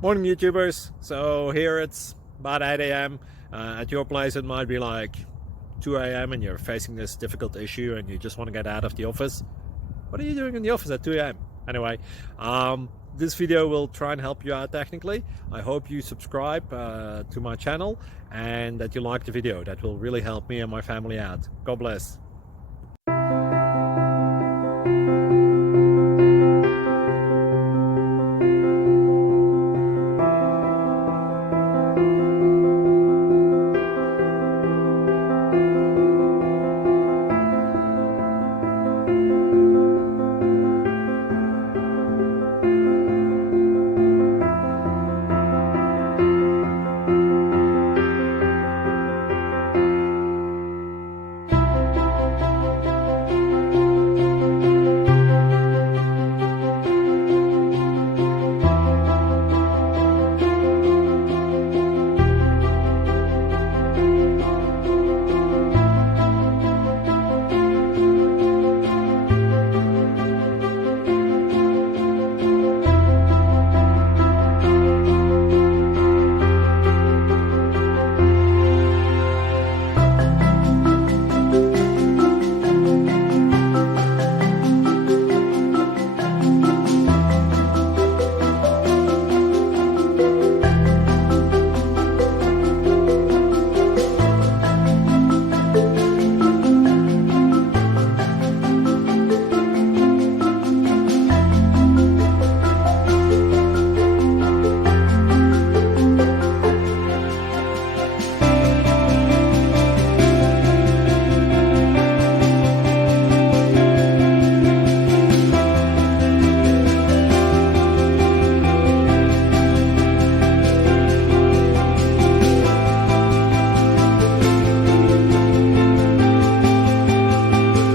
Morning YouTubers. So here it's about 8 a.m. At your place it might be like 2 a.m. and you're facing this difficult issue and you just want to get out of the office. What are you doing in the office at 2 a.m.? Anyway, this video will try and help you out technically. I hope you subscribe to my channel and that you like the video. That will really help me and my family out. God bless.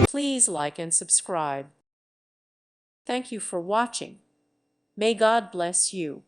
Please like and subscribe. Thank you for watching. May God bless you.